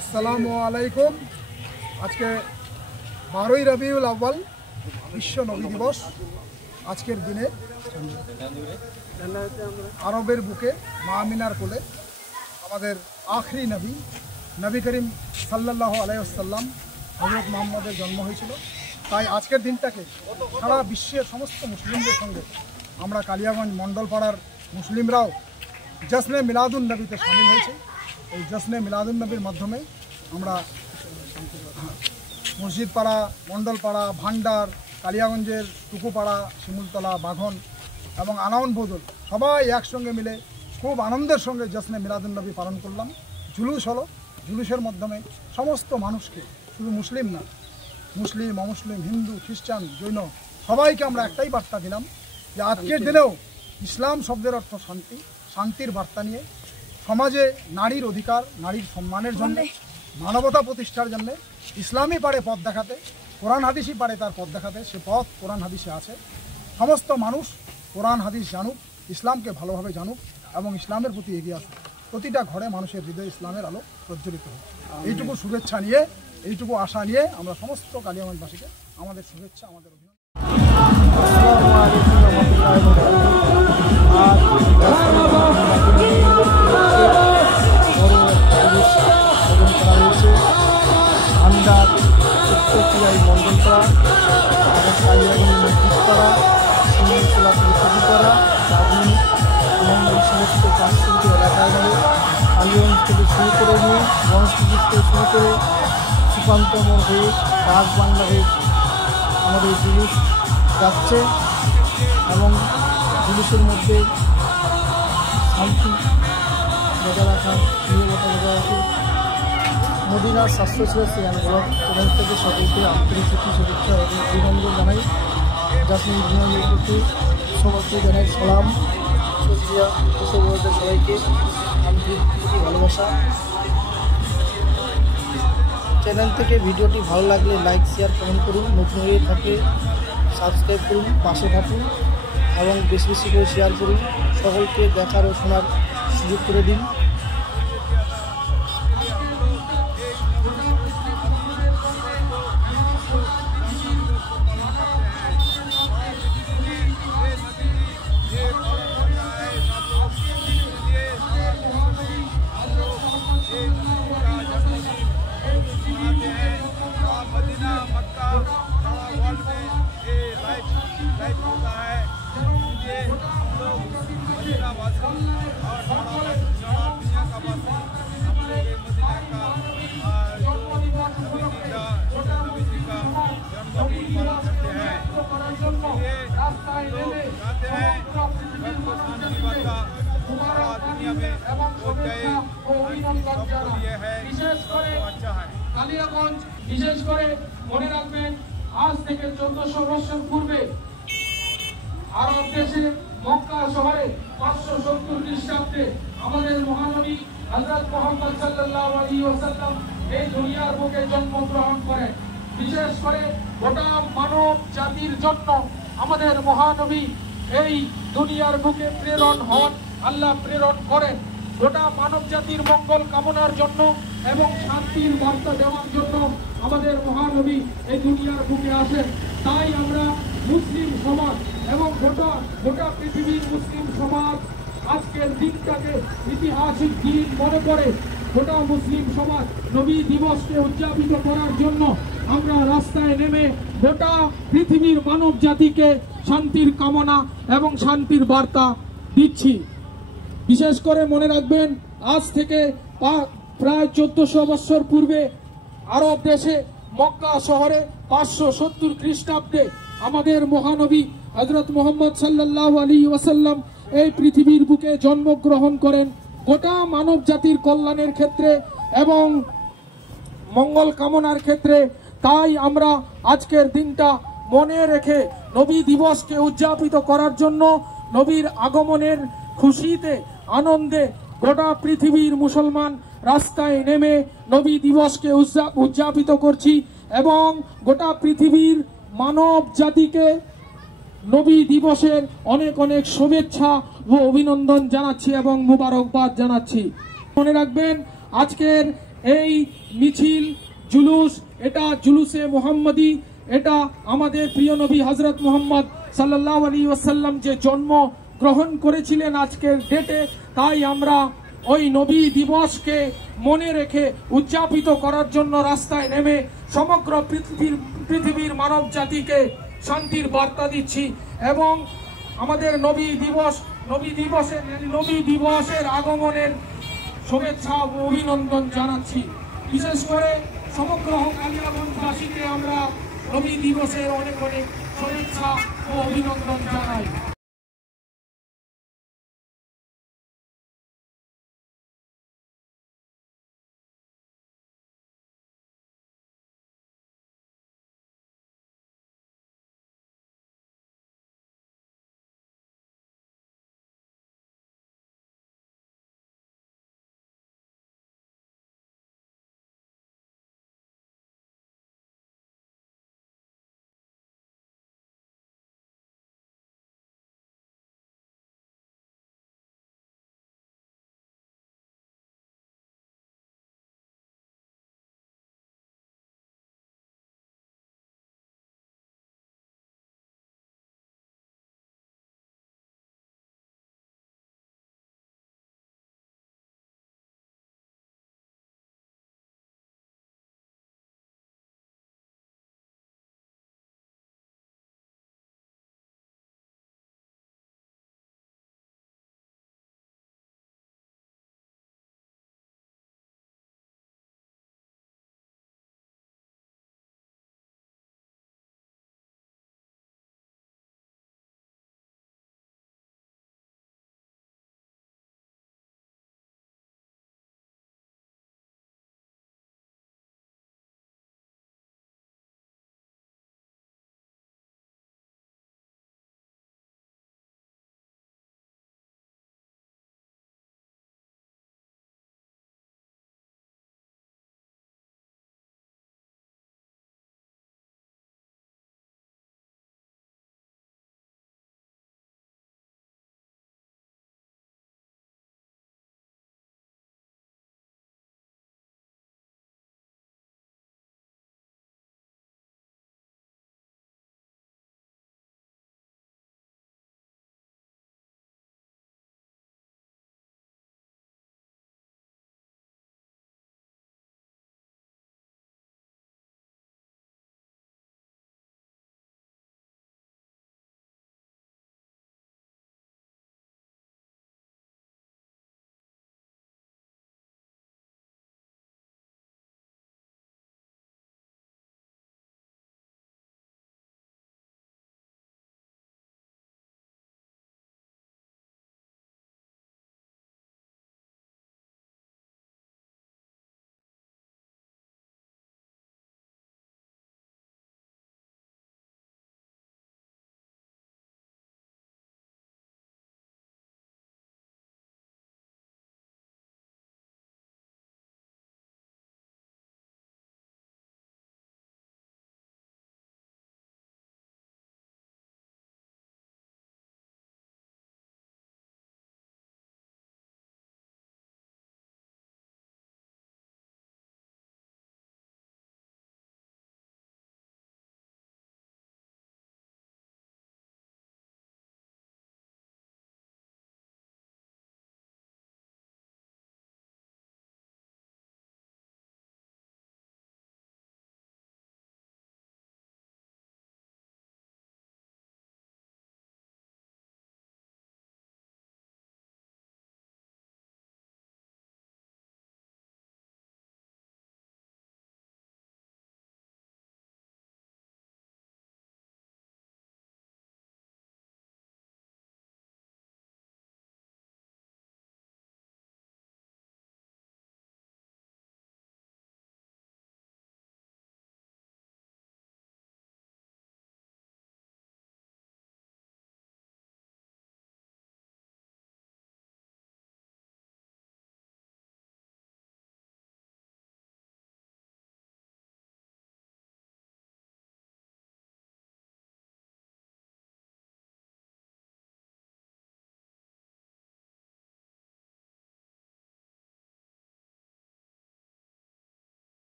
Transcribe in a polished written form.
আসসালামু আলাইকুম। আজকে 12ই রবিউল আউয়াল বিশ্ব নবী দিবস। আজকের দিনে আরবের বুকে মা আমিনার কোলে আমাদের আখরি নবী করিম সাল্লাল্লাহু আলাইহি ওয়াসাল্লাম হযরত মুহাম্মদের জন্ম হয়েছিল। তাই আজকের দিনটাকে সারা বিশ্বের সমস্ত মুসলিমদের সঙ্গে আমরা কালিয়াগঞ্জ মণ্ডলপাড়ার মুসলিমরাও জশ্নে মিলাদুন নবীতে সামিল হয়েছে। এই জশ্নে মিলাদুন নবীর মাধ্যমে আমরা মসজিদ পাড়া, মণ্ডলপাড়া, ভান্ডার, কালিয়াগঞ্জের টুকুপাড়া, শিমুলতলা, বাঘন এবং আনাউন বদল সবাই একসঙ্গে মিলে খুব আনন্দের সঙ্গে জশ্নে মিলাদুন নবী পালন করলাম। জুলুস হলো, জুলুসের মাধ্যমে সমস্ত মানুষকে, শুধু মুসলিম না, মুসলিম, অমুসলিম, হিন্দু, খ্রিস্টান, জৈন সবাইকে আমরা একটাই বার্তা দিলাম যে আজকের দিনেও ইসলাম শব্দের অর্থ শান্তি, শান্তির বার্তা নিয়ে সমাজে নারীর অধিকার, নারীর সম্মানের জন্য, মানবতা প্রতিষ্ঠার জন্য ইসলামই পারে পথ দেখাতে, কোরআন হাদিসই পারে তার পথ দেখাতে। সে পথ কোরআন হাদিসে আছে। সমস্ত মানুষ কোরআন হাদিস জানুক, ইসলামকে ভালোভাবে জানুক এবং ইসলামের প্রতি এগিয়ে আসুক। প্রতিটা ঘরে মানুষের হৃদয়ে ইসলামের আলো প্রজ্বলিত হোক। এইটুকু শুভেচ্ছা নিয়ে, এইটুকু আশা নিয়ে আমরা সমস্ত কালিয়াগঞ্জবাসীকে আমাদের শুভেচ্ছা, আমাদের অভিনন্দন। ভান্ডার, উত্তরটিয়াই মণ্ডলপাড়া, কালিয়াগঞ্জ মসজিদপাড়া, শিমুলতলা টুকুপাড়া, বাঘন এবং এই সমস্ত পার্শ্ববর্তী এলাকায় ধরে কালিয়াগঞ্জ থেকে শুরু করে নিয়ে গণেশপুর থেকে শুরু করে সুকান্তমোড় হয়ে বাঘবাংলা হয়ে আমাদের জুলুস যাচ্ছে এবং জুলুসের মধ্যে শান্তি বজায় রাখার, নিরবতা বজায় রাখে মদিনার স্বাস্থ্য ছিল সেই ব্লক চ্যানেল থেকে সকলকে আন্তরিক শুভেচ্ছা এবং অভিনন্দন জানাই। জাসমিন ইসলামের প্রতি সবাইকে জানাই সালাম, শুকরিয়া, সবাইকে আন্তরিক ভালোবাসা। চ্যানেল থেকে ভিডিওটি ভালো লাগলে লাইক, শেয়ার, কমেন্ট করুন। নতুন হয়ে থাকলে সাবস্ক্রাইব করুন, পাশে থাকুন এবং বেশি বেশি করে শেয়ার করুন। সকলকে দেখার ও শোনার সুযোগ করে দিন। কালিয়াগঞ্জ বিশেষ করে মনে রাখবেন, আজ থেকে 1400 বছর পূর্বে আরব দেশে মক্কা শহরে 570 খ্রিস্টাব্দে আমাদের মহানবী হযরত মুহাম্মদ সাল্লাল্লাহু আলাইহি ওয়াসাল্লাম এই দুনিয়ার বুকে জন্মগ্রহণ করেন। বিশেষ করে গোটা মানব জাতির জন্য আমাদের মহানবী এই দুনিয়ার বুকে প্রেরণ হন, আল্লাহ প্রেরণ করেন গোটা মানব জাতির মঙ্গল কামনার জন্য এবং শান্তির বার্তা দেওয়ার জন্য আমাদের মহানবী এই দুনিয়ার বুকে আসেন। তাই আমরা মুসলিম সমাজ এবং গোটা পৃথিবীর মুসলিম সমাজ আজকের দিনটাকে ঐতিহাসিক দিন মনে করে গোটা মুসলিম সমাজ নবী দিবসকে উদযাপিত করার জন্য আমরা রাস্তায় নেমে গোটা পৃথিবীর মানব জাতিকে শান্তির কামনা এবং শান্তির বার্তা দিচ্ছি। বিশেষ করে মনে রাখবেন, আজ থেকে প্রায় 1400 বছর পূর্বে আরব দেশে মক্কা শহরে 570 খ্রিস্টাব্দে আমাদের মহানবী হযরত মুহাম্মদ সাল্লাল্লাহু আলাইহি ওয়াসাল্লাম এই পৃথিবীর বুকে জন্মগ্রহণ করেন গোটা মানব জাতির কল্যাণের ক্ষেত্রে এবং মঙ্গল কামনার ক্ষেত্রে। তাই আমরা আজকের দিনটা মনে রেখে নবী দিবসকে উদযাপিত করার জন্য নবীর আগমনের খুশিতে, আনন্দে গোটা পৃথিবীর মুসলমান রাস্তায় নেমে নবী দিবসকে উদযাপিত করছি এবং গোটা পৃথিবীর মানব জাতিকে নবী দিবসের অনেক অনেক শুভেচ্ছা ও অভিনন্দন জানাচ্ছি এবং মুবারকবাদ জানাচ্ছি। মনে রাখবেন, আজকের এই মিছিল জুলুস, এটা জুলুসে মুহাম্মাদি, এটা আমাদের প্রিয় নবী হযরত মুহাম্মদ সাল্লাল্লাহু আলাইহি ওয়াসাল্লাম যে জন্ম গ্রহণ করেছিলেন আজকের ডেটে, তাই আমরা ওই নবী দিবসকে মনে রেখে উদযাপিত করার জন্য রাস্তায় নেমে সমগ্র পৃথিবীর মানব জাতিকে শান্তির বার্তা দিচ্ছি এবং আমাদের নবী দিবসের আগমনের শুভেচ্ছা ও অভিনন্দন জানাচ্ছি। বিশেষ করে সমগ্র কালিয়াগঞ্জবাসীকে আমরা নবী দিবসের অনেক অনেক শুভেচ্ছা ও অভিনন্দন জানাই।